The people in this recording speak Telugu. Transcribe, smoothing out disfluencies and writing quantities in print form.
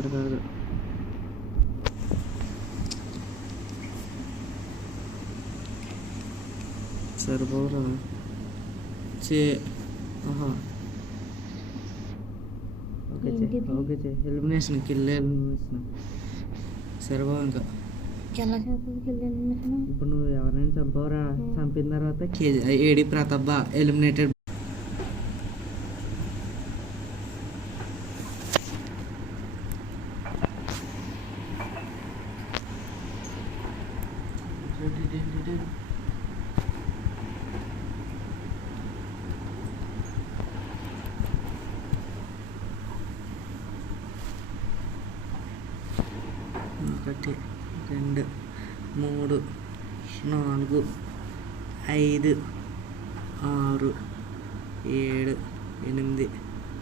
ఇక్కడ కాదు. సరిపోరా ఓకే ఎలిమినేషన్ కిల్ ఎలిమినేషన్ సరిపో. ఇంకా ఇప్పుడు నువ్వు ఎవరైనా చంపవరా, చంపిన తర్వాత ఏడి ప్రతాప్ ఎలిమినేటెడ్. ఒకటి 2 3 4 5 6 7 8